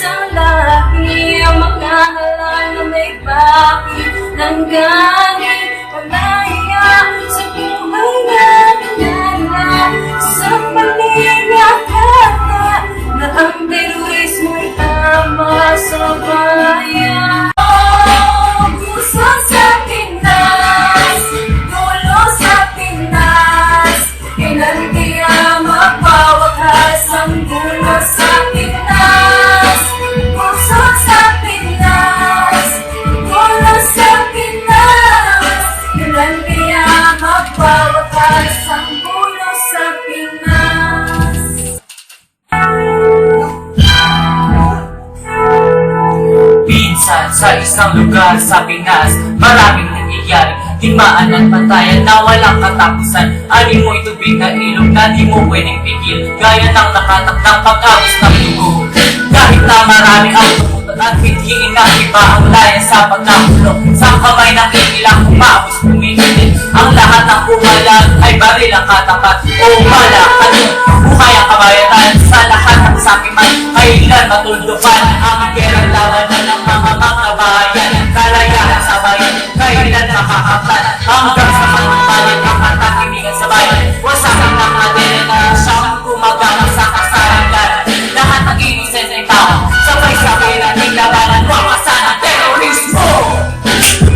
isang lahi, ang mga halang na may bakit ng gangin. Malaya sa buhay natin sa palinakala na ang terorismo'y tama sa bayan. Puso sa Pinas, dulo sa Pinas, kailan kaya magpawakas ang dulo sa Pinas? Puso sa Pinas, dulo sa Pinas, kailan kaya magpawakas ang dulo sa Pinas? Minsan sa isang lugar sa Pinas, maraming nangyayari, digmaan at patayan na walang katapusan. Alin mo itubig na ilog na di mo pwedeng pigil, gaya ng nakatakdang pag-agos ng dugo. Kahit na marami ang tumutan at pithiin na iba ang layan sa pagkakulong, sa kamay ng ilang umabos pumigilin. Ang lahat ng umalan ay baril ang katapat o bala kanun. Buhay ang kabayaran sa lahat ng sakiman, kailan matuldupan ang gerang labanan ng mga bayan. Kalayahan sa bayan, kailan makakaplan hanggang sa pagpapalit ang katahimikan sa bayan. Wasakin ng madera na siyang kumagamang sa kasarangan. Lahat ng inisenseng tao, sabay-sabay nating labanan, wakasan ang terorismo.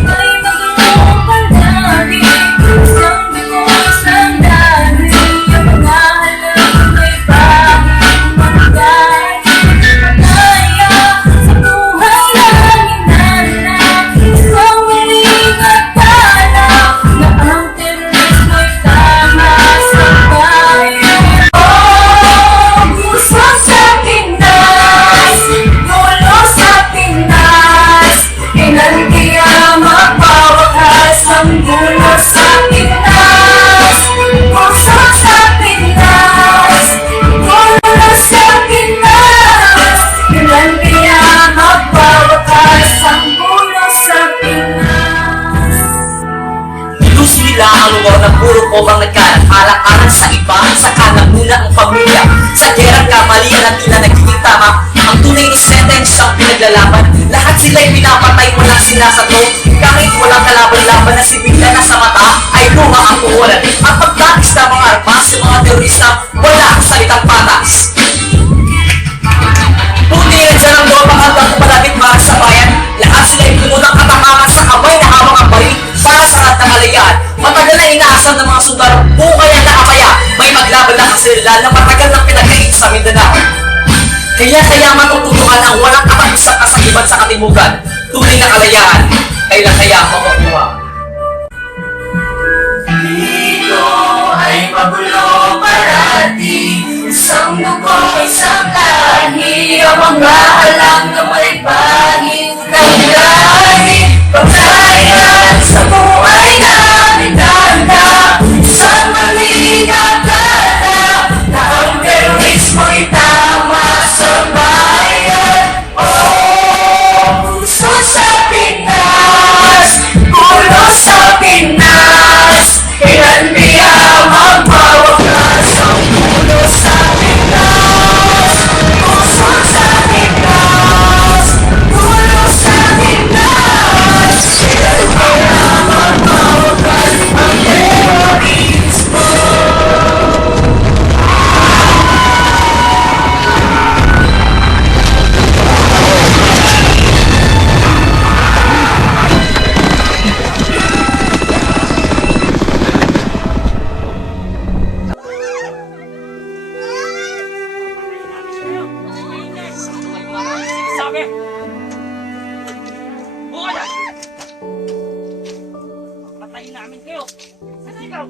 May magulong palagi, isang dugo, isang dali, ang mga halang may bakit magdali. Malaya sa buhay natin isang maling akala na ang terorismo'y tama sa bayan. Puso sa Pinas, dulo sa Pinas, kailan kaya magpawakas ang dulo sa Pinas? Puso sa Pinas, dulo sa Pinas, kailan kaya magpawakas ang dulo sa Pinas? Ilusin nila ang lugar na puro po ang nagkalat, alak-alak sa iba, sa kanan muna ang pamilya. Sa gerang kamalian at tila nagiging tama, ang tunay ni sentence ang pinaglalaban. Lahat sila'y pinapatay, walang sinasato, kahit walang kalaban-laban na sibilya na sa mata ay luma ang puhulan. At pagdakis na mga armas sa mga terorista, wala ang salitang patas. Tunay na dyan ang loob ang hanggang kumalapit para sa bayan. Lahat sila'y puno ng katapangan sa kamay na hawak ang baril para sa lahat ng kalayaan. Matagal na inaasam ng mga sundalo, buhay ang nakakaya, may maglaban na kasilala na matagal ng pinagkait sa Mindanao. Kaya matututukan ang walang katapusang kasakiban sa katimugan. Tunay na kalayaan, kailan kaya makukuha? Dito ay magulo parati, isang dugo, isang lahi, ang mga halang na may bakit ng lahi. Paglayan sa buhay namin danda, isang maling akala na ang terorismo'y tama sa bayan. Puso sa Pinas, dulo sa Pinas, kailan kaya magpawakas ang dulo sa Pinas? Puso sa Pinas, dulo sa Pinas, kailan kaya magpawakas ang terorismo? Sabi! Buka na! Patayin namin kayo! Sasigaw!